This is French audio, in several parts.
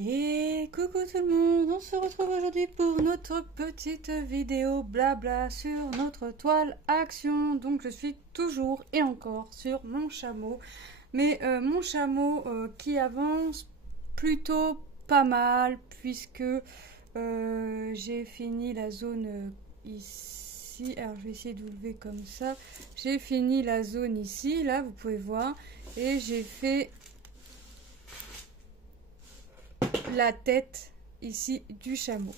Et coucou tout le monde, on se retrouve aujourd'hui pour notre petite vidéo blabla sur notre toile action. Donc je suis toujours et encore sur mon chameau, mais mon chameau qui avance plutôt pas mal puisque j'ai fini la zone ici. Alors je vais essayer de vous lever comme ça. J'ai fini la zone ici, là vous pouvez voir, et j'ai fait la tête ici du chameau.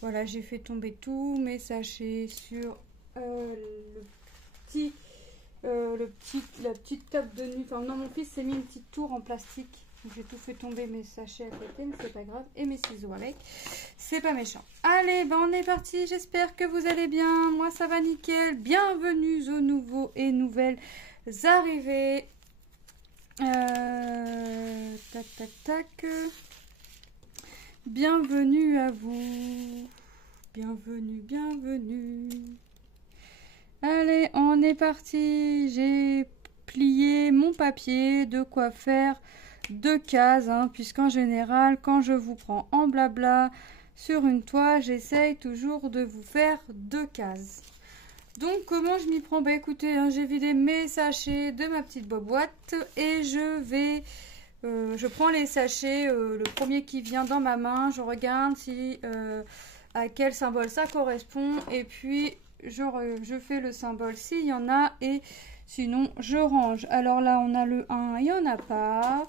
Voilà, j'ai fait tomber tous mes sachets sur la petite table de nuit. Enfin non, mon fils s'est mis une petite tour en plastique. Donc j'ai tout fait tomber mes sachets à côté, mais c'est pas grave. Et mes ciseaux avec. C'est pas méchant. Allez, ben on est parti. J'espère que vous allez bien. Moi ça va nickel. Bienvenue aux nouveaux et nouvelles arrivées. Tac tac tac. Bienvenue à vous. Bienvenue, bienvenue. Allez, on est parti. J'ai plié mon papier, de quoi faire 2 cases, hein, puisqu'en général, quand je vous prends en blabla sur une toile, j'essaye toujours de vous faire 2 cases. Donc, comment je m'y prends? Bah écoutez, hein, j'ai vidé mes sachets de ma petite boîte et je prends les sachets, le premier qui vient dans ma main, je regarde si à quel symbole ça correspond et puis je fais le symbole s'il y en a et sinon je range. Alors là on a le 1, il n'y en a pas.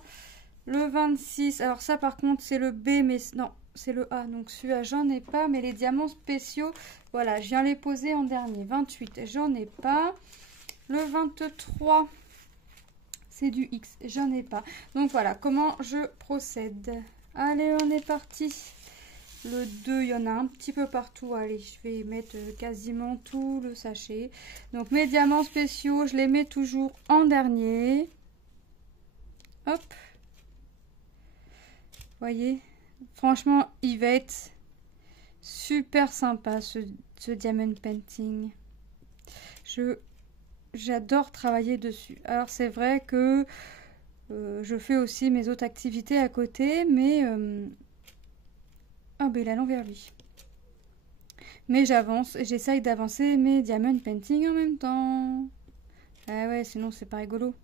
Le 26, alors ça par contre c'est le B, mais non, c'est le A, donc celui-là j'en ai pas, mais les diamants spéciaux, voilà, je viens les poser en dernier. 28, j'en ai pas. Le 23... c'est du X, j'en ai pas. Donc voilà, comment je procède. Allez, on est parti. Le 2, il y en a un petit peu partout. Allez, je vais mettre quasiment tout le sachet. Donc mes diamants spéciaux, je les mets toujours en dernier. Hop. Voyez, franchement, il va être super sympa ce diamond painting. J'adore travailler dessus. Alors c'est vrai que je fais aussi mes autres activités à côté, mais ah ben il allons vers lui. Mais j'avance, j'essaye d'avancer mes diamond painting en même temps. Ah ouais, sinon c'est pas rigolo.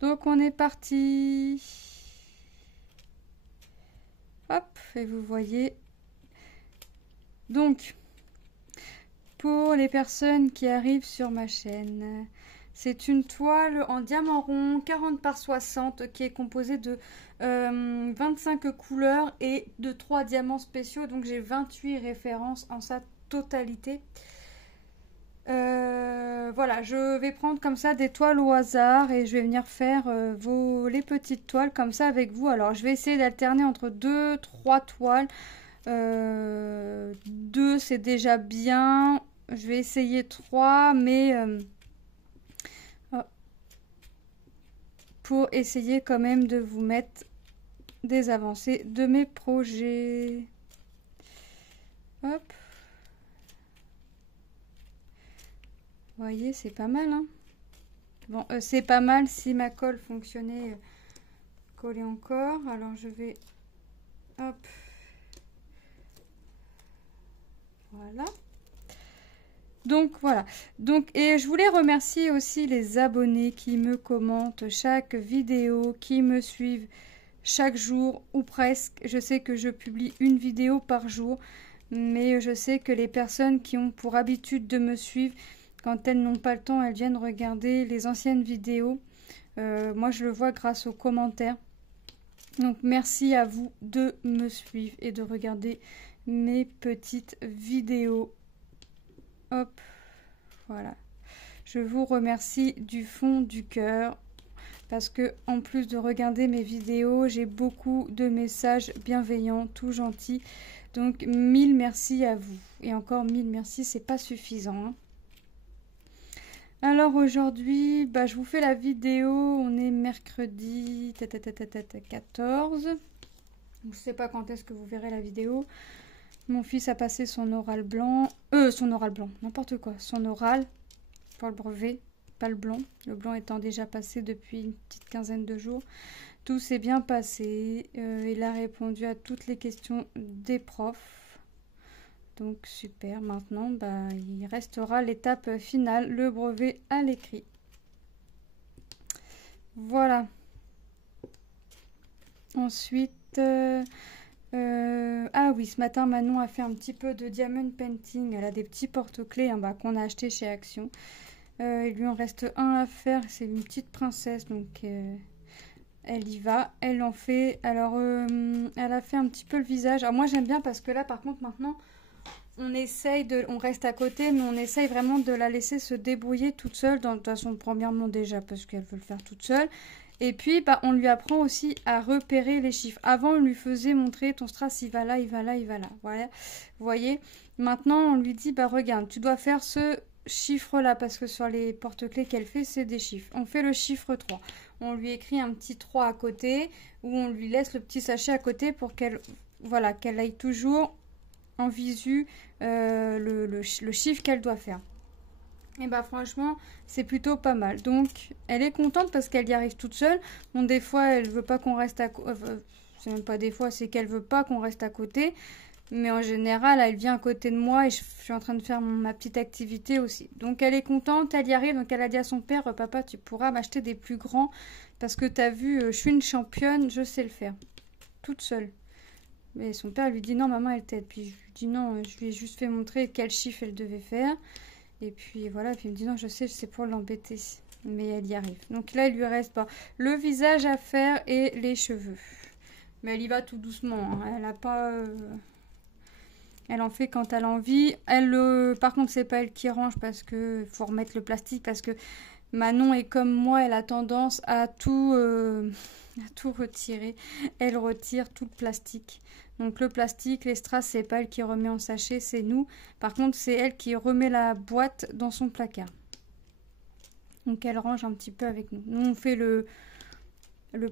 Donc on est parti. Hop, et vous voyez. Donc pour les personnes qui arrivent sur ma chaîne, c'est une toile en diamant rond 40 par 60 qui est composée de 25 couleurs et de 3 diamants spéciaux. Donc j'ai 28 références en sa totalité. Voilà, je vais prendre comme ça des toiles au hasard et je vais venir faire les petites toiles comme ça avec vous. Alors je vais essayer d'alterner entre 2-3 toiles. 2 c'est déjà bien. Je vais essayer 3, mais pour essayer quand même de vous mettre des avancées de mes projets. Hop. Vous voyez, c'est pas mal, hein. Bon, c'est pas mal si ma colle fonctionnait coller encore. Alors je vais... Hop. Voilà. Donc voilà, et je voulais remercier aussi les abonnés qui me commentent chaque vidéo, qui me suivent chaque jour ou presque. Je sais que je publie une vidéo par jour, mais je sais que les personnes qui ont pour habitude de me suivre, quand elles n'ont pas le temps, elles viennent regarder les anciennes vidéos. Moi je le vois grâce aux commentaires. Donc merci à vous de me suivre et de regarder mes petites vidéos. Hop, voilà. Je vous remercie du fond du cœur parce que en plus de regarder mes vidéos, j'ai beaucoup de messages bienveillants, tout gentils. Donc 1000 merci à vous. Et encore 1000 merci, c'est pas suffisant, hein. Alors aujourd'hui, bah, je vous fais la vidéo. On est mercredi 14. Je ne sais pas quand est-ce que vous verrez la vidéo. Mon fils a passé son oral blanc. Son oral blanc, n'importe quoi. Son oral pour le brevet, pas le blanc. Le blanc étant déjà passé depuis une petite quinzaine de jours. Tout s'est bien passé. Il a répondu à toutes les questions des profs. Donc super, maintenant bah, il restera l'étape finale, le brevet à l'écrit. Voilà. Ensuite, ah oui, ce matin Manon a fait un petit peu de diamond painting. Elle a des petits porte-clés hein, bah, qu'on a acheté chez Action. Il lui en reste un à faire, c'est une petite princesse, donc elle y va, elle en fait. Alors, elle a fait un petit peu le visage. Alors moi j'aime bien parce que là par contre maintenant, on reste à côté, mais on essaye vraiment de la laisser se débrouiller toute seule. De toute façon, premièrement déjà parce qu'elle veut le faire toute seule. Et puis, bah, on lui apprend aussi à repérer les chiffres. Avant, on lui faisait montrer ton strass, il va là, il va là, il va là. Voilà. Vous voyez. Maintenant, on lui dit, bah regarde, tu dois faire ce chiffre-là parce que sur les porte-clés qu'elle fait, c'est des chiffres. On fait le chiffre 3. On lui écrit un petit 3 à côté ou on lui laisse le petit sachet à côté pour qu'elle aille toujours en visu le chiffre qu'elle doit faire. Et bah franchement, c'est plutôt pas mal. Donc, elle est contente parce qu'elle y arrive toute seule. Bon, des fois, elle veut pas qu'on reste à côté. C'est même pas des fois, c'est qu'elle veut pas qu'on reste à côté. Mais en général, elle vient à côté de moi et je suis en train de faire ma petite activité aussi. Donc, elle est contente, elle y arrive. Donc, elle a dit à son père, papa, tu pourras m'acheter des plus grands parce que t'as vu, je suis une championne, je sais le faire. Toute seule. Mais son père lui dit non, maman, elle t'aide. Puis je lui dis non, je lui ai juste fait montrer quel chiffre elle devait faire. Et puis voilà, puis il me dit non, je sais, c'est pour l'embêter. Mais elle y arrive. Donc là, il lui reste pas le visage à faire et les cheveux. Mais elle y va tout doucement. Hein. Elle a pas. Elle en fait quand elle a envie. Par contre, c'est pas elle qui range parce que faut remettre le plastique parce que Manon est comme moi, elle a tendance à tout retirer. Elle retire tout le plastique. Donc le plastique, les strass, c'est pas elle qui remet en sachet, c'est nous. Par contre, c'est elle qui remet la boîte dans son placard. Donc elle range un petit peu avec nous. Nous, on fait le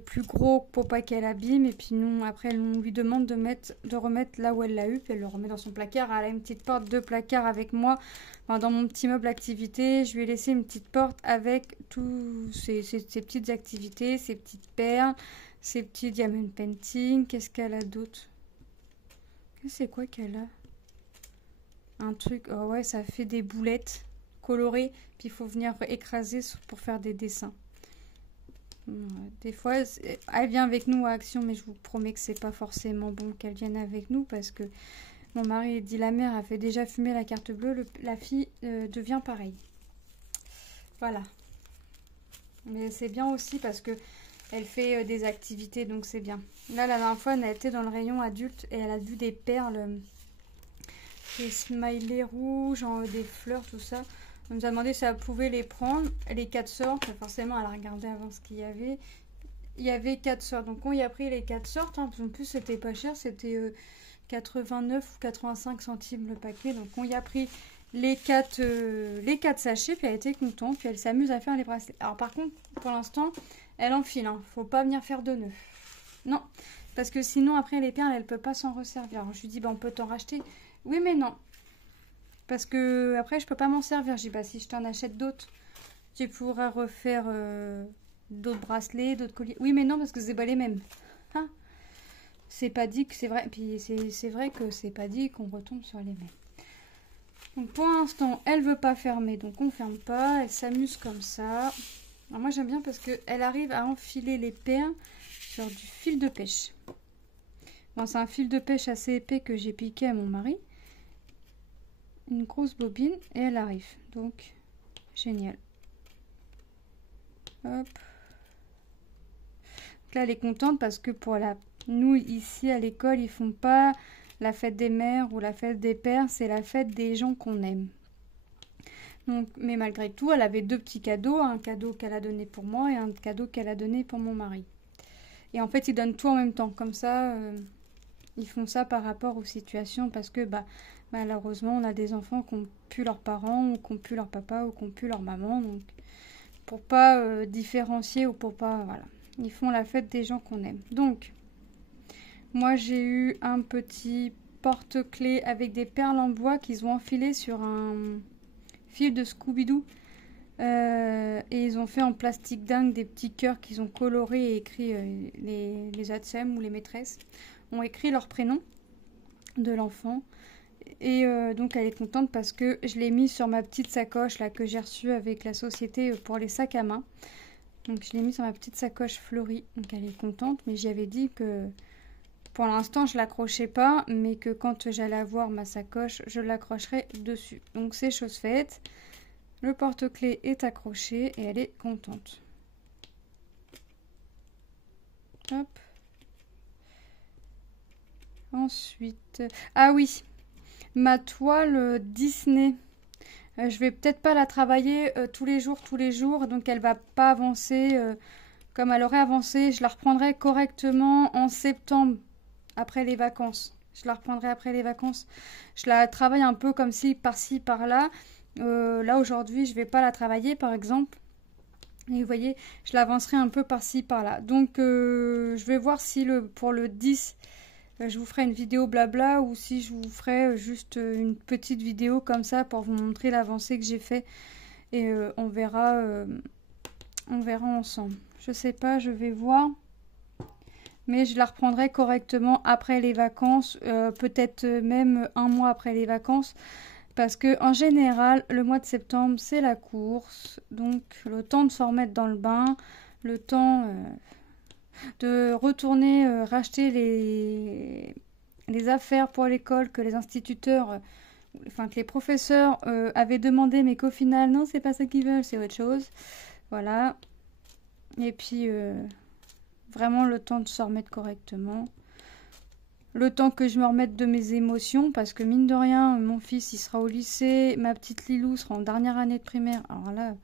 plus gros pour pas qu'elle abîme. Et puis nous, après, on lui demande de remettre là où elle l'a eu. Puis elle le remet dans son placard. Elle a une petite porte de placard avec moi. Enfin, dans mon petit meuble activité, je lui ai laissé une petite porte avec tous ces petites activités, ces petites perles, ces petits diamond painting. Qu'est-ce qu'elle a d'autre? C'est quoi qu'elle a? Un truc, oh ouais, ça fait des boulettes colorées, puis il faut venir écraser pour faire des dessins. Des fois, elle vient avec nous à Action, mais je vous promets que c'est pas forcément bon qu'elle vienne avec nous parce que mon mari dit la mère a fait déjà fumer la carte bleue, la fille devient pareille. Voilà. Mais c'est bien aussi parce que elle fait des activités, donc c'est bien. Là, la dernière fois, elle était dans le rayon adulte et elle a vu des perles, des smileys rouges, des fleurs, tout ça. On nous a demandé si elle pouvait les prendre. Les 4 sortes, forcément, elle a regardé avant ce qu'il y avait. Il y avait 4 sortes. Donc, on y a pris les 4 sortes. Hein, en plus, c'était pas cher. C'était 89 ou 85 centimes le paquet. Donc, on y a pris les 4 sachets. Puis, elle était contente. Puis, elle s'amuse à faire les bracelets. Alors, par contre, pour l'instant, elle enfile. Hein. Faut pas venir faire de nœuds. Non. Parce que sinon, après, les perles, elle peut pas s'en resservir. Alors, je lui dis, bah, on peut t'en racheter. Oui, mais non. Parce que après, je peux pas m'en servir. Je dis, bah, si je t'en achète d'autres, tu pourras refaire d'autres bracelets, d'autres colliers. Oui, mais non, parce que c'est pas les mêmes. Hein? C'est pas dit que c'est vrai. Puis c'est vrai que c'est pas dit qu'on retombe sur les mêmes. Donc pour l'instant, elle veut pas fermer, donc on ferme pas. Elle s'amuse comme ça. Alors moi, j'aime bien parce qu'elle arrive à enfiler les perles sur du fil de pêche. Bon, c'est un fil de pêche assez épais que j'ai piqué à mon mari. Une grosse bobine et elle arrive. Donc, génial. Hop. Donc là, elle est contente parce que nous, ici à l'école, ils font pas la fête des mères ou la fête des pères. C'est la fête des gens qu'on aime. Donc, mais malgré tout, elle avait 2 petits cadeaux. Un cadeau qu'elle a donné pour moi et un cadeau qu'elle a donné pour mon mari. Et en fait, ils donnent tout en même temps. Comme ça, ils font ça par rapport aux situations parce que, malheureusement, on a des enfants qui n'ont plus leurs parents ou qui n'ont plus leur papa ou qui n'ont plus leur maman. Donc, pour pas différencier ou pour pas... Voilà. Ils font la fête des gens qu'on aime. Donc, moi, j'ai eu un petit porte-clés avec des perles en bois qu'ils ont enfilé sur un fil de Scooby-Doo. Et ils ont fait en plastique dingue des petits cœurs qu'ils ont colorés et écrit les ATSEM ou les maîtresses ont écrit leur prénom de l'enfant. Et donc elle est contente parce que je l'ai mis sur ma petite sacoche là que j'ai reçue avec la société pour les sacs à main. Donc je l'ai mis sur ma petite sacoche fleurie. Donc elle est contente, mais j'y avais dit que pour l'instant je l'accrochais pas, mais que quand j'allais avoir ma sacoche, je l'accrocherai dessus. Donc c'est chose faite. Le porte-clés est accroché et elle est contente. Hop. Ensuite, ah oui, ma toile Disney. Je vais peut-être pas la travailler tous les jours, donc elle va pas avancer comme elle aurait avancé. Je la reprendrai correctement en septembre, après les vacances. Je la reprendrai après les vacances. Je la travaille un peu comme si par-ci, par-là. Là, aujourd'hui, je vais pas la travailler, par exemple. Et vous voyez, je l'avancerai un peu par-ci, par-là. Donc, je vais voir si pour le 10... je vous ferai une vidéo blabla ou si je vous ferai juste une petite vidéo comme ça pour vous montrer l'avancée que j'ai fait et on verra ensemble. Je sais pas, je vais voir, mais je la reprendrai correctement après les vacances, peut-être même un mois après les vacances, parce que en général le mois de septembre c'est la course, donc le temps de se remettre dans le bain, le temps de retourner racheter les affaires pour l'école que les instituteurs, enfin que les professeurs avaient demandé, mais qu'au final, non, c'est pas ça qu'ils veulent, c'est autre chose. Voilà. Et puis, vraiment le temps de se remettre correctement. Le temps que je me remette de mes émotions, parce que mine de rien, mon fils, il sera au lycée, ma petite Lilou sera en dernière année de primaire. Alors là,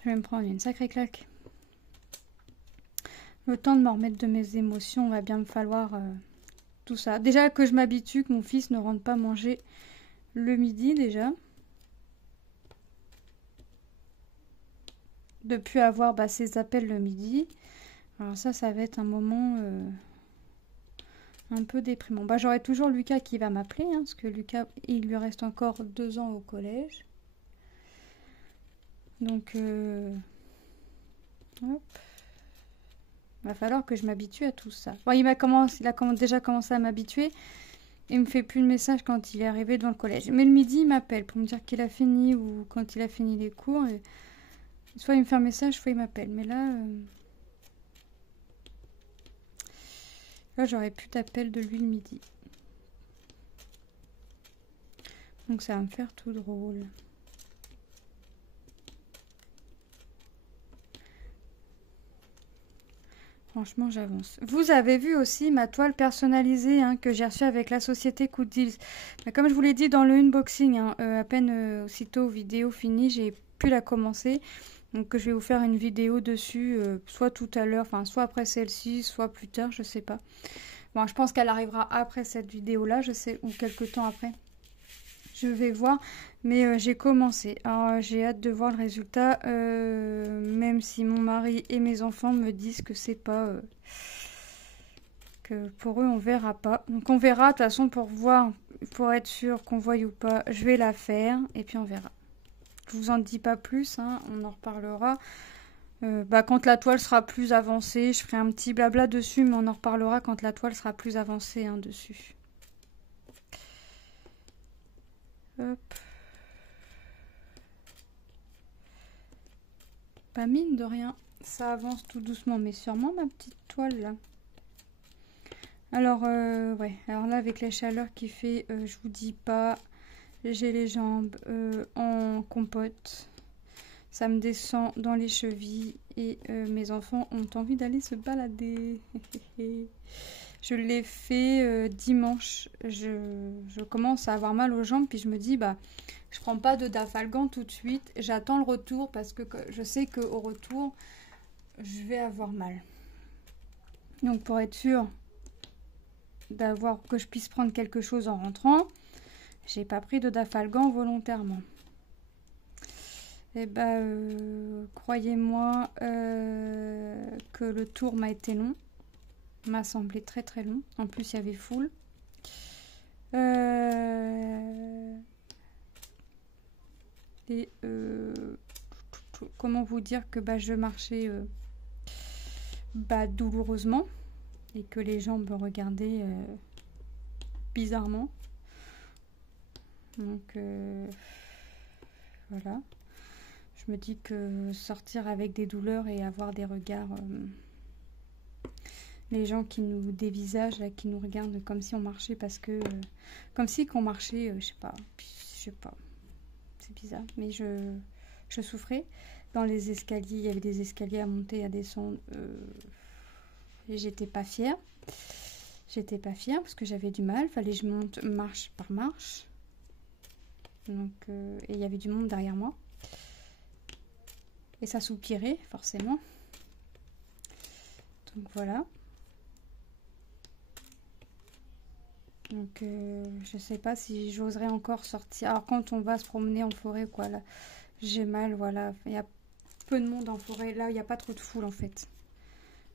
je vais me prendre une sacrée claque. Le temps de me remettre de mes émotions, va bien me falloir tout ça. Déjà que je m'habitue que mon fils ne rentre pas manger le midi déjà. Depuis avoir ses appels le midi. Alors ça va être un moment un peu déprimant. J'aurai toujours Lucas qui va m'appeler, hein, parce que Lucas, il lui reste encore 2 ans au collège. Donc, hop. Va falloir que je m'habitue à tout ça. Bon, il a déjà commencé à m'habituer. Il me fait plus de messages quand il est arrivé devant le collège. Mais le midi, il m'appelle pour me dire qu'il a fini ou quand il a fini les cours. Et soit il me fait un message, soit il m'appelle. Mais là, j'aurais plus d'appel de lui le midi. Donc ça va me faire tout drôle. Franchement, j'avance. Vous avez vu aussi ma toile personnalisée que j'ai reçue avec la société Coup de Deals. Comme je vous l'ai dit dans le unboxing, à peine aussitôt vidéo finie, j'ai pu la commencer. Donc je vais vous faire une vidéo dessus, soit tout à l'heure, enfin soit après celle-ci, soit plus tard, je sais pas. Bon, je pense qu'elle arrivera après cette vidéo-là, je sais, ou quelques temps après. Je vais voir, mais j'ai commencé. Alors j'ai hâte de voir le résultat, même si mon mari et mes enfants me disent que c'est pas... que pour eux on verra pas. Donc on verra, de toute façon pour voir, pour être sûr qu'on voie ou pas, je vais la faire et puis on verra. Je vous en dis pas plus, on en reparlera. Quand la toile sera plus avancée, je ferai un petit blabla dessus, mais on en reparlera quand la toile sera plus avancée dessus. Hop. Pas mine de rien, ça avance tout doucement, mais sûrement ma petite toile là. Alors, ouais, alors là avec la chaleur qu'il fait, je vous dis pas, j'ai les jambes en compote. Ça me descend dans les chevilles et mes enfants ont envie d'aller se balader. Je l'ai fait dimanche. Je commence à avoir mal aux jambes, puis je me dis, je prends pas de Dafalgan tout de suite. J'attends le retour parce que je sais qu'au retour, je vais avoir mal. Donc pour être sûre que je puisse prendre quelque chose en rentrant, j'ai pas pris de Dafalgan volontairement. Et croyez-moi que le tour m'a été long. M'a semblé très très long. En plus, il y avait foule. Et comment vous dire que je marchais douloureusement et que les gens me regardaient bizarrement. Donc voilà. Je me dis que sortir avec des douleurs et avoir des regards, les gens qui nous dévisagent, là, qui nous regardent comme si on marchait parce que, comme si qu'on marchait, je sais pas, c'est bizarre, mais je souffrais. Dans les escaliers, il y avait des escaliers à monter, à descendre, et j'étais pas fière. J'étais pas fière parce que j'avais du mal, fallait que je monte marche par marche. Donc, et il y avait du monde derrière moi. Et ça soupirait, forcément. Donc voilà. Donc je sais pas si j'oserais encore sortir. Alors quand on va se promener en forêt, quoi, là, j'ai mal, voilà. Il y a peu de monde en forêt. Là, il n'y a pas trop de foule, en fait.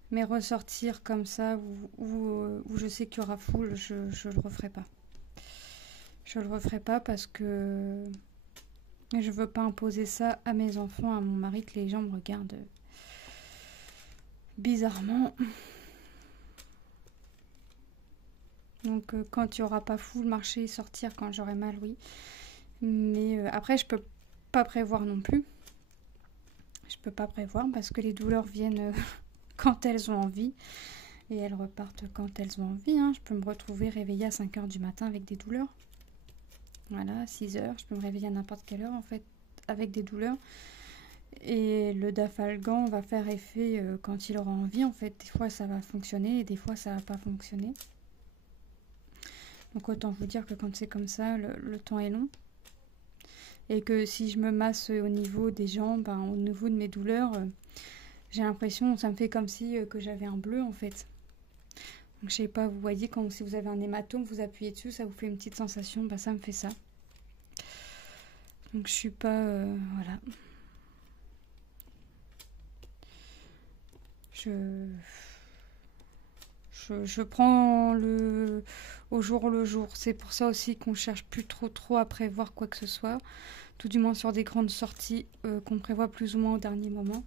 Mais ressortir comme ça, où je sais qu'il y aura foule, je le referai pas. Je le referai pas parce que je veux pas imposer ça à mes enfants, à mon mari, que les gens me regardent bizarrement. Donc quand il n'y aura pas foule, marcher, sortir quand j'aurai mal, oui. Mais après, je peux pas prévoir non plus. Je peux pas prévoir parce que les douleurs viennent quand elles ont envie. Et elles repartent quand elles ont envie. Hein. Je peux me retrouver réveillée à 5 h du matin avec des douleurs. Voilà, à 6 h. Je peux me réveiller à n'importe quelle heure, en fait, avec des douleurs. Et le Dafalgan va faire effet quand il aura envie, en fait. Des fois, ça va fonctionner et des fois, ça va pas fonctionner. Donc, autant vous dire que quand c'est comme ça, le temps est long. Et que si je me masse au niveau des jambes, au niveau de mes douleurs, j'ai l'impression, ça me fait comme si que j'avais un bleu, en fait. Donc, je sais pas, vous voyez, quand si vous avez un hématome, vous appuyez dessus, ça vous fait une petite sensation, ça me fait ça. Donc, je suis pas... voilà. Je prends au jour le jour. C'est pour ça aussi qu'on cherche plus trop à prévoir quoi que ce soit. Tout du moins sur des grandes sorties qu'on prévoit plus ou moins au dernier moment.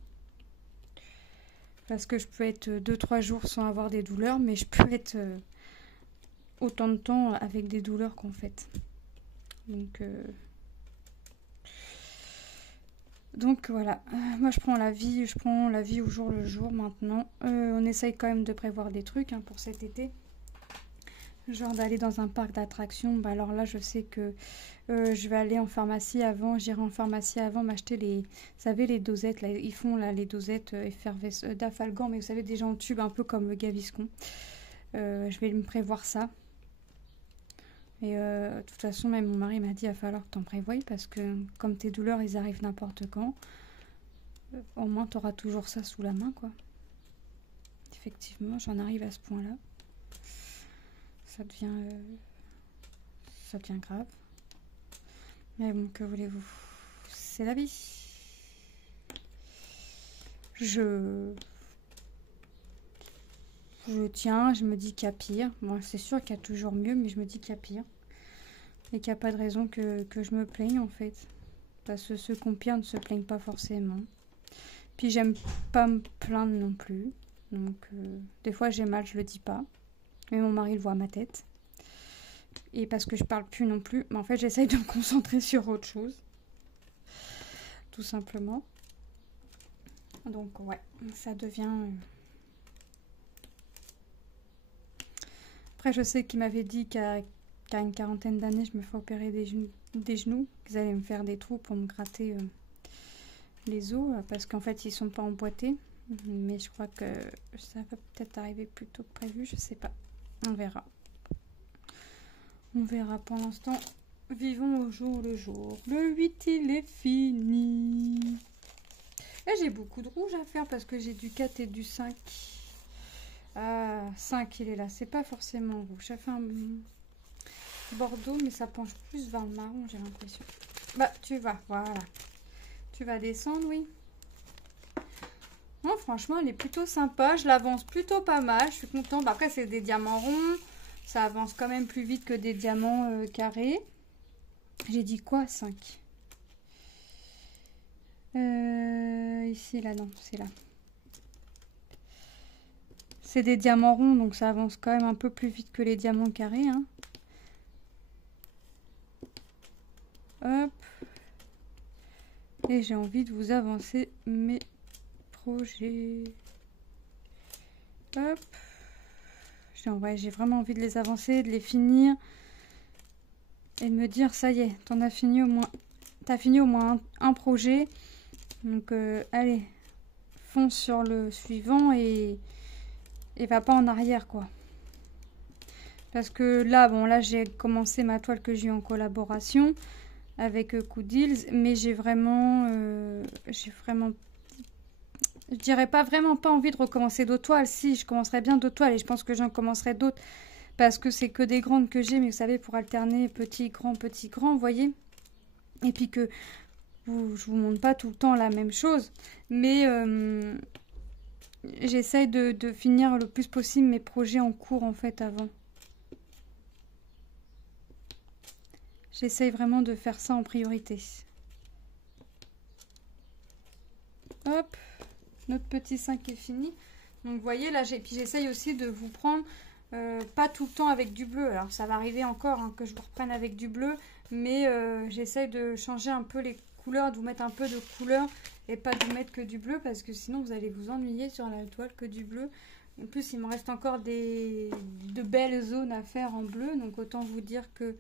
Parce que je peux être 2-3 jours sans avoir des douleurs, mais je peux être autant de temps avec des douleurs qu'en fait. Donc voilà, moi je prends la vie au jour le jour maintenant. On essaye quand même de prévoir des trucs pour cet été. Genre d'aller dans un parc d'attractions. Alors là, je sais que je vais aller en pharmacie avant. J'irai en pharmacie avant m'acheter les... Vous savez, les dosettes. Là, ils font là, les dosettes Dafalgan, mais vous savez, déjà en tube, un peu comme le Gaviscon. Je vais me prévoir ça. Et de toute façon, même mon mari m'a dit, il va falloir que tu en prévoies parce que comme tes douleurs, ils arrivent n'importe quand, au moins tu auras toujours ça sous la main, quoi. Effectivement, j'en arrive à ce point-là. Ça devient grave. Mais bon, que voulez-vous? C'est la vie. Je tiens, je me dis qu'il y a pire. Bon, c'est sûr qu'il y a toujours mieux, mais je me dis qu'il y a pire. Et qu'il n'y a pas de raison que je me plaigne, en fait. Parce que ceux qui ont pire ne se plaignent pas forcément. Puis j'aime pas me plaindre non plus. Donc, des fois j'ai mal, je le dis pas. Mais mon mari le voit à ma tête. Et parce que je parle plus non plus. Mais en fait, j'essaye de me concentrer sur autre chose. Tout simplement. Donc, ouais, ça devient... Après, je sais qu'il m'avait dit qu'à une quarantaine d'années, je me ferais opérer des genoux. Qu'ils allaient me faire des trous pour me gratter les os. Parce qu'en fait, ils sont pas emboîtés. Mais je crois que ça va peut-être arriver plus tôt que prévu. Je sais pas. On verra. On verra. Pour l'instant, vivons au jour le jour. Le 8, il est fini. Et j'ai beaucoup de rouge à faire parce que j'ai du 4 et du 5. Ah, 5, il est là. C'est pas forcément rouge. Ça fait un bordeaux, mais ça penche plus vers le marron, j'ai l'impression. Bah, voilà. Tu vas descendre, oui. Non, franchement, elle est plutôt sympa. Je l'avance plutôt pas mal. Je suis contente. Bah, après, c'est des diamants ronds. Ça avance quand même plus vite que des diamants carrés. J'ai dit quoi, 5? Ici, là, non, c'est là. C'est des diamants ronds, donc ça avance quand même un peu plus vite que les diamants carrés, hein. Hop. Et j'ai envie de vous avancer mes projets. Hop. J'ai vraiment envie de les avancer, de les finir. Et de me dire, ça y est, t'as fini au moins un projet. Donc, allez, fonce sur le suivant et va pas en arrière, quoi. Parce que là, bon, là, j'ai commencé ma toile que j'ai eu en collaboration avec Coodils, mais j'ai vraiment, je dirais pas vraiment pas envie de recommencer d'autres toiles. Si, je commencerai bien d'autres toiles et je pense que j'en commencerai d'autres parce que c'est que des grandes que j'ai, mais vous savez, pour alterner petit, grand, vous voyez. Et puis que je vous montre pas tout le temps la même chose, mais j'essaye de finir le plus possible mes projets en cours en fait avant. J'essaye vraiment de faire ça en priorité. Hop, notre petit 5 est fini. Donc vous voyez là, puis j'essaye aussi de vous prendre pas tout le temps avec du bleu. Alors ça va arriver encore hein, que je vous reprenne avec du bleu, mais j'essaye de changer un peu les couleurs, de vous mettre un peu de couleur et pas de vous mettre que du bleu parce que sinon vous allez vous ennuyer sur la toile que du bleu. En plus il me reste encore de belles zones à faire en bleu, donc autant vous dire que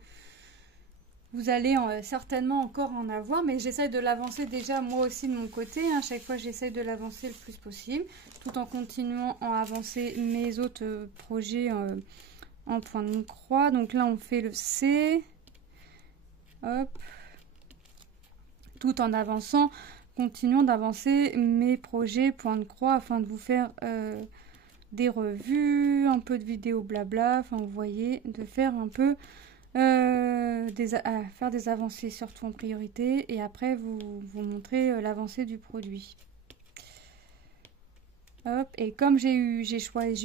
vous allez certainement encore en avoir, mais j'essaye de l'avancer déjà moi aussi de mon côté. Hein. Chaque fois, j'essaye de l'avancer le plus possible, tout en continuant à avancer mes autres projets en point de croix. Donc là, on fait le C. Hop. Tout en avançant, continuons d'avancer mes projets point de croix afin de vous faire des revues, un peu de vidéos blabla. Enfin, vous voyez, de faire un peu... faire des avancées surtout en priorité et après vous montrer l'avancée du produit. Hop, et comme j'ai eu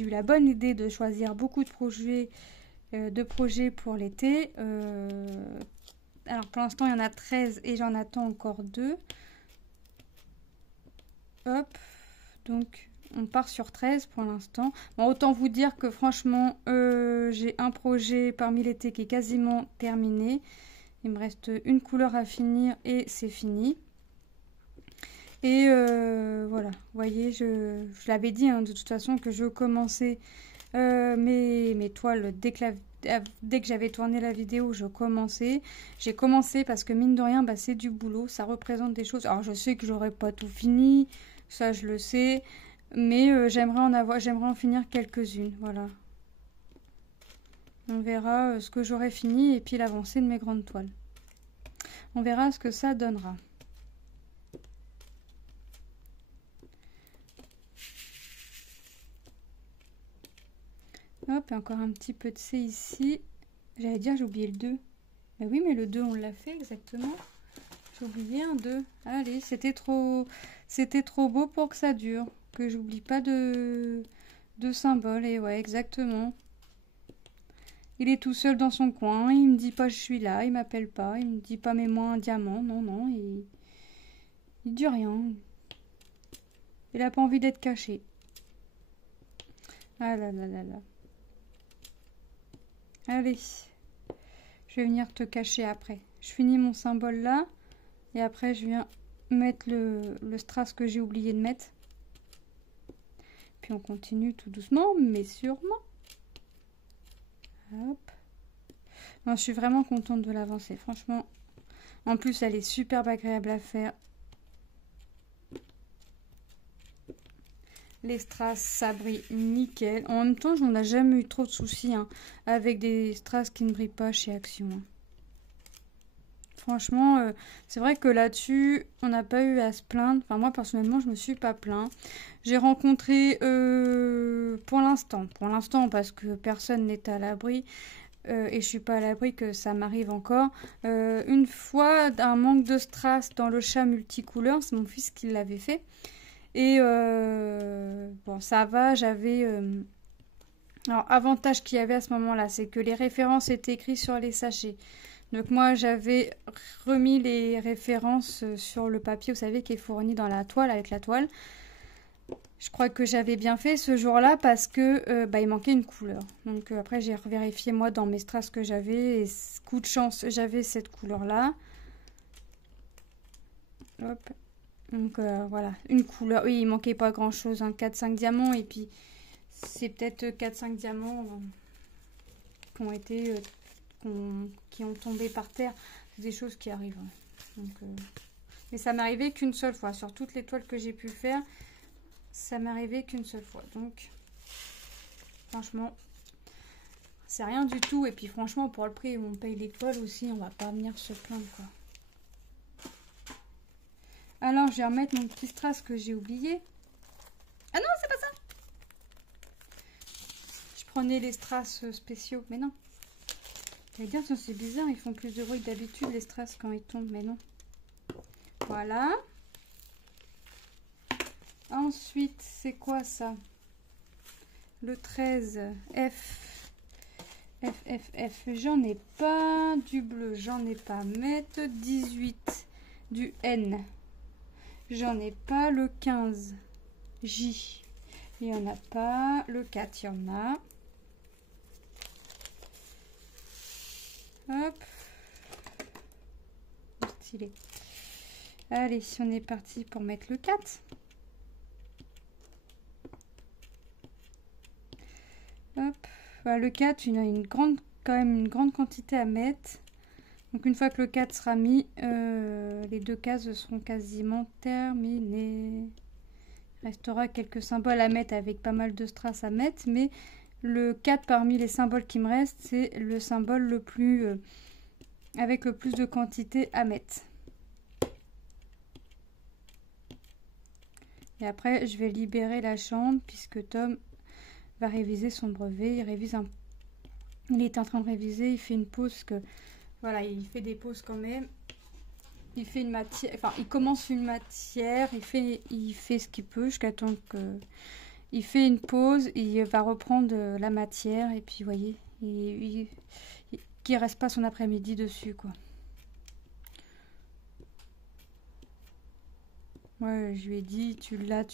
la bonne idée de choisir beaucoup de projets pour l'été, alors pour l'instant il y en a 13 et j'en attends encore 2. Hop, donc on part sur 13 pour l'instant. Bon, autant vous dire que franchement, j'ai un projet parmi l'été qui est quasiment terminé. Il me reste une couleur à finir et c'est fini. Et voilà, vous voyez, je l'avais dit hein, de toute façon que je commençais mes toiles dès que j'avais tourné la vidéo, je commençais. J'ai commencé parce que mine de rien, bah, c'est du boulot, ça représente des choses. Alors je sais que j'aurais pas tout fini, ça je le sais. Mais j'aimerais en finir quelques-unes, voilà. On verra ce que j'aurai fini et puis l'avancée de mes grandes toiles. On verra ce que ça donnera. Hop, et encore un petit peu de C ici. J'allais dire, j'ai oublié le 2. Ben oui, mais le 2, on l'a fait exactement. J'ai oublié un 2. Allez, c'était trop beau pour que ça dure. Que j'oublie pas de symbole. Et ouais, exactement. Il est tout seul dans son coin. Il me dit pas je suis là. Il m'appelle pas. Il me dit pas mets-moi un diamant. Non, non. Il dit rien. Il a pas envie d'être caché. Ah là là là là. Allez. Je vais venir te cacher après. Je finis mon symbole là. Et après, je viens mettre le strass que j'ai oublié de mettre. Puis on continue tout doucement, mais sûrement. Hop. Non, je suis vraiment contente de l'avancer. Franchement, en plus, elle est superbe agréable à faire. Les strass, ça brille nickel. En même temps, j'en ai jamais eu trop de soucis hein, avec des strass qui ne brillent pas chez Action. Franchement, c'est vrai que là-dessus, on n'a pas eu à se plaindre. Enfin, moi, personnellement, je me suis pas plaint. J'ai rencontré, pour l'instant, parce que personne n'est à l'abri, et je suis pas à l'abri que ça m'arrive encore, une fois un manque de strass dans le chat multicouleur, c'est mon fils qui l'avait fait. Et bon, ça va, j'avais... Alors, avantage qu'il y avait à ce moment-là, c'est que les références étaient écrites sur les sachets. Donc moi j'avais remis les références sur le papier, vous savez, qui est fourni dans la toile, avec la toile. Je crois que j'avais bien fait ce jour-là parce que il manquait une couleur. Donc après j'ai revérifié moi dans mes strass que j'avais et coup de chance j'avais cette couleur-là. Hop. Donc voilà, une couleur. Oui, il manquait pas grand-chose, hein, 4-5 diamants et puis c'est peut-être 4-5 diamants qui ont été qui ont tombé par terre. C'est des choses qui arrivent. Hein. Donc, mais ça m'est arrivé qu'une seule fois sur toutes les toiles que j'ai pu faire. Ça m'est arrivé qu'une seule fois. Donc, franchement, c'est rien du tout. Et puis, franchement, pour le prix où on paye les toiles aussi, on va pas venir se plaindre, quoi. Alors, je vais remettre mon petit strass que j'ai oublié. Ah non, c'est pas ça. Je prenais les strass spéciaux, mais non. J'allais dire, c'est bizarre, ils font plus de bruit que d'habitude, les strass, quand ils tombent, mais non. Voilà. Ensuite, c'est quoi ça? Le 13, F. J'en ai pas. Du bleu, j'en ai pas. Mettre 18. Du N. J'en ai pas. Le 15, J. Il n'y en a pas. Le 4, il y en a. Hop. Stylé. Allez, on est parti pour mettre le 4. Hop. Bah, le 4, il y a quand même une grande quantité à mettre. Donc une fois que le 4 sera mis, les deux cases seront quasiment terminées. Il restera quelques symboles à mettre avec pas mal de strass à mettre, mais le 4 parmi les symboles qui me restent, c'est le symbole le plus avec le plus de quantité à mettre. Et après, je vais libérer la chambre puisque Tom va réviser son brevet. Il est en train de réviser, il fait une pause que voilà, il fait des pauses quand même. Il fait une matière, enfin, il commence une matière, il fait ce qu'il peut jusqu'à temps que il fait une pause, il va reprendre la matière et puis vous voyez, qu'il reste pas son après-midi dessus, quoi. Ouais, je lui ai dit, tu l'as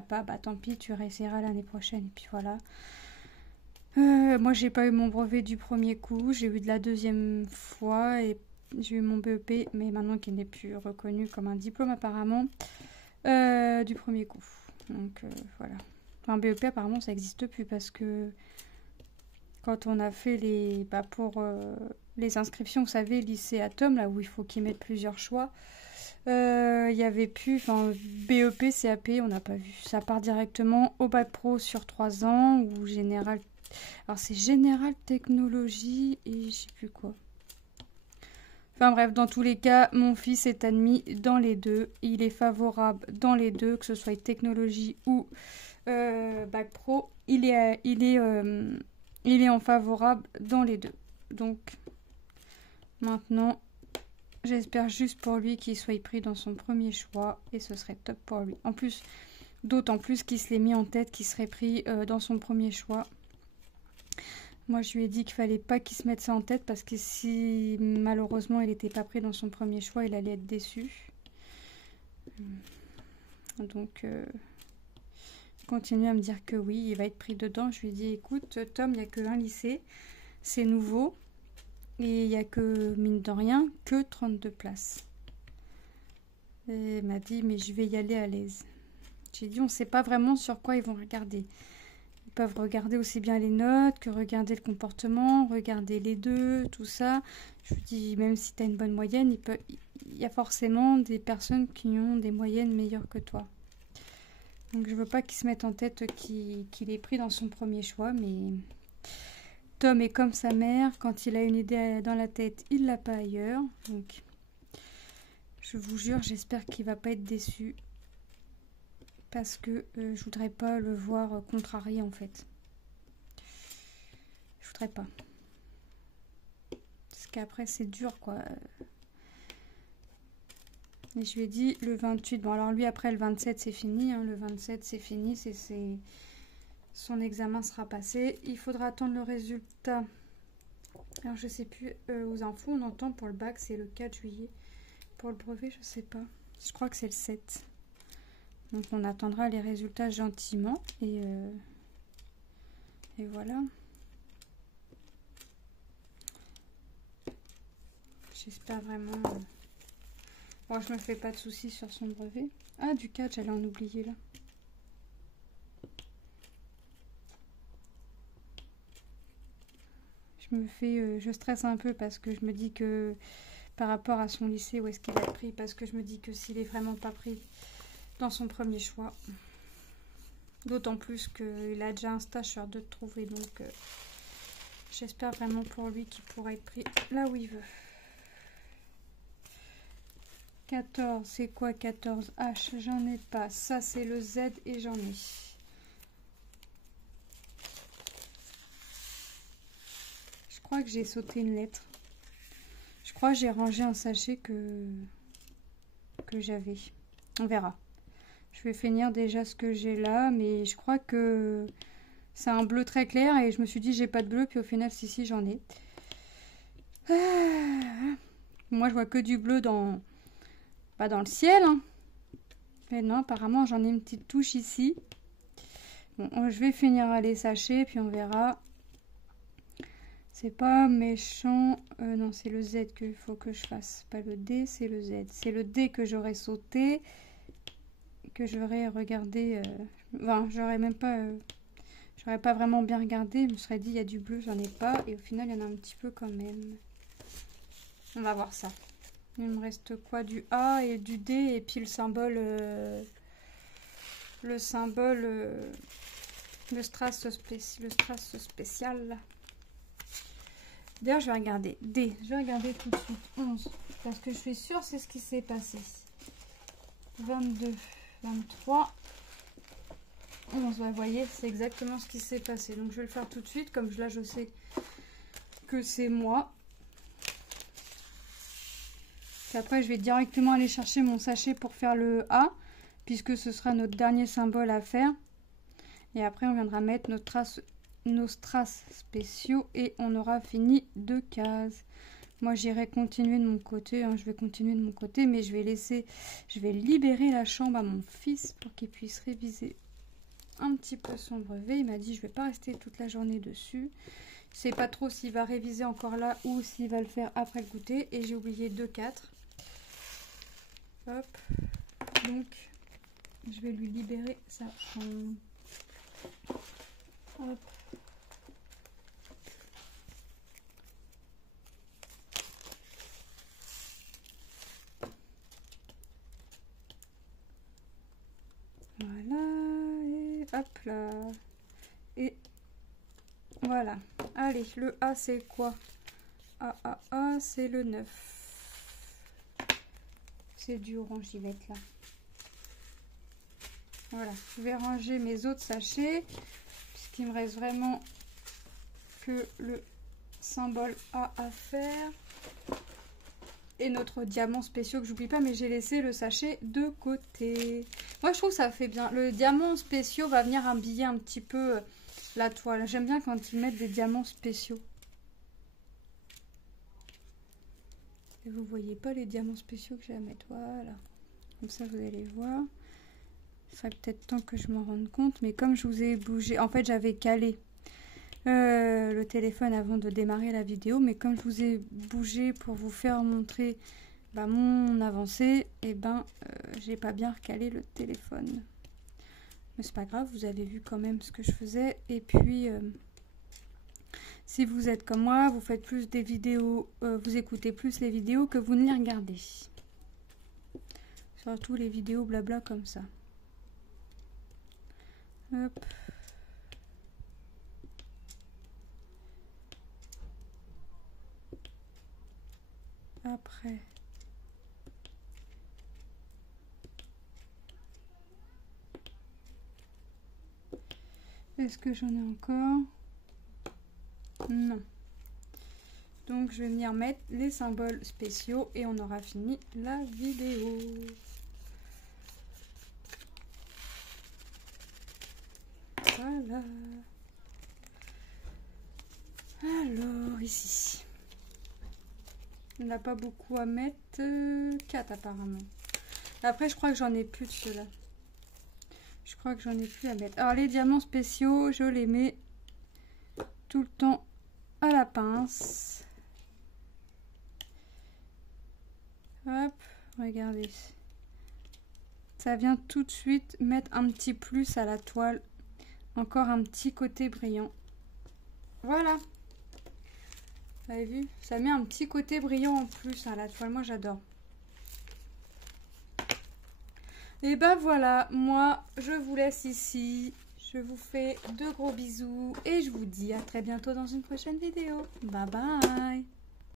pas, bah tant pis, tu réessayeras l'année prochaine. Et puis voilà. Moi, j'ai pas eu mon brevet du premier coup, j'ai eu de la deuxième fois et j'ai eu mon BEP, mais maintenant qu'il n'est plus reconnu comme un diplôme apparemment, du premier coup. Donc voilà. Un BEP apparemment ça n'existe plus parce que quand on a fait pour les inscriptions, vous savez, lycée Atom, là où il faut qu'ils mettent plusieurs choix, il y avait plus, enfin BEP, CAP, on n'a pas vu. Ça part directement au bac pro sur 3 ans ou général. Alors c'est général technologie et je sais plus quoi. Enfin bref, dans tous les cas, mon fils est admis dans les deux. Il est favorable dans les deux, que ce soit technologie ou bac pro. Il est en favorable dans les deux. Donc maintenant, j'espère juste pour lui qu'il soit pris dans son premier choix et ce serait top pour lui. En plus, d'autant plus qu'il se l'est mis en tête qu'il serait pris dans son premier choix. Moi, je lui ai dit qu'il fallait pas qu'il se mette ça en tête parce que si malheureusement il n'était pas pris dans son premier choix, il allait être déçu. Donc, il continue à me dire que oui, il va être pris dedans. Je lui ai dit, écoute, Tom, il n'y a que un lycée, c'est nouveau et il n'y a que, mine de rien, que 32 places. Et il m'a dit, mais je vais y aller à l'aise. J'ai dit, on ne sait pas vraiment sur quoi ils vont regarder. Ils peuvent regarder aussi bien les notes que regarder le comportement, regarder les deux, tout ça. Je lui dis, même si tu as une bonne moyenne, il y a forcément des personnes qui ont des moyennes meilleures que toi. Donc je veux pas qu'il se mette en tête qu'il est pris dans son premier choix, mais Tom est comme sa mère, quand il a une idée dans la tête, il l'a pas ailleurs. Donc je vous jure, j'espère qu'il va pas être déçu. Parce que je voudrais pas le voir contrarié en fait. Je voudrais pas. Parce qu'après c'est dur quoi. Et je lui ai dit le 28. Bon alors lui après le 27 c'est fini. Hein, le 27 c'est fini. Son examen sera passé. Il faudra attendre le résultat Alors je sais plus, aux infos on entend pour le bac c'est le 4 juillet. Pour le brevet je sais pas. Je crois que c'est le 7. Donc on attendra les résultats gentiment et voilà. J'espère vraiment... Bon, je me fais pas de soucis sur son brevet. Ah, du 4, j'allais en oublier là. Je stresse un peu parce que je me dis que par rapport à son lycée, où est-ce qu'il va être pris, parce que je me dis que s'il est vraiment pas pris dans son premier choix, d'autant plus qu'il a déjà un stage sur 2 de trouver, donc j'espère vraiment pour lui qu'il pourra être pris là où il veut. 14, c'est quoi 14? H, j'en ai pas. Ça, c'est le Z et j'en ai. Je crois que j'ai sauté une lettre. Je crois que j'ai rangé un sachet que j'avais. On verra. Je vais finir déjà ce que j'ai là, mais je crois que c'est un bleu très clair et je me suis dit j'ai pas de bleu, puis au final, si, j'en ai. Ah. Moi, je vois que du bleu pas dans le ciel. Hein. Mais non, apparemment, j'en ai une petite touche ici. Bon, je vais finir les sachets, puis on verra. C'est pas méchant. Non, c'est le Z qu'il faut que je fasse. Pas le D, c'est le Z. C'est le D que j'aurais sauté. Que j'aurais regardé. Enfin, j'aurais même pas... j'aurais pas vraiment bien regardé. Je me serais dit, il y a du bleu, j'en ai pas. Et au final, il y en a un petit peu quand même. On va voir ça. Il me reste quoi? Du A et du D. Et puis le symbole... le strass spécial. D'ailleurs, je vais regarder. D. Je vais regarder tout de suite. 11. Parce que je suis sûre c'est ce qui s'est passé. 22. 23. 11. Ouais, vous voyez, c'est exactement ce qui s'est passé. Donc, je vais le faire tout de suite. Comme là, je sais que c'est moi. Puis après, je vais directement aller chercher mon sachet pour faire le A. Puisque ce sera notre dernier symbole à faire. Et après, on viendra mettre nos strass spéciaux et on aura fini 2 cases. Moi, j'irai continuer de mon côté. Hein, je vais continuer de mon côté, mais je vais libérer la chambre à mon fils pour qu'il puisse réviser un petit peu son brevet. Il m'a dit, je vais pas rester toute la journée dessus. Je sais pas trop s'il va réviser encore là ou s'il va le faire après le goûter. Et j'ai oublié 2, 4. Hop. Donc, je vais lui libérer sa chambre. Hop. Voilà, et hop là. Et voilà. Allez, le A c'est quoi? A, c'est le 9. C'est du orangivette là. Voilà, je vais ranger mes autres sachets, puisqu'il me reste vraiment que le symbole A à faire. Et notre diamant spéciaux que j'oublie pas, mais j'ai laissé le sachet de côté. Moi je trouve que ça fait bien. Le diamant spéciaux va venir habiller un petit peu la toile. J'aime bien quand ils mettent des diamants spéciaux. Et vous voyez pas les diamants spéciaux que j'ai à mettre. Voilà. Comme ça vous allez voir. Il serait peut-être temps que je m'en rende compte. Mais comme je vous ai bougé, en fait j'avais calé le téléphone avant de démarrer la vidéo, mais comme je vous ai bougé pour vous faire montrer mon avancée, et j'ai pas bien recalé le téléphone, mais c'est pas grave, vous avez vu quand même ce que je faisais. Et puis si vous êtes comme moi, vous faites plus des vidéos, vous écoutez plus les vidéos que vous ne les regardez, surtout les vidéos blabla comme ça. Hop. Après, est-ce que j'en ai encore? Non. Donc je vais venir mettre les symboles spéciaux et on aura fini la vidéo. Voilà. Alors, ici. Il n'y en a pas beaucoup à mettre. 4 apparemment. Après, je crois que j'en ai plus de ceux-là. Je crois que j'en ai plus à mettre. Alors, les diamants spéciaux, je les mets tout le temps à la pince. Hop, regardez. Ça vient tout de suite mettre un petit plus à la toile. Encore un petit côté brillant. Voilà. Vous avez vu? Ça met un petit côté brillant en plus à la toile. Moi, j'adore. Et ben voilà. Moi, je vous laisse ici. Je vous fais de gros bisous. Et je vous dis à très bientôt dans une prochaine vidéo. Bye bye.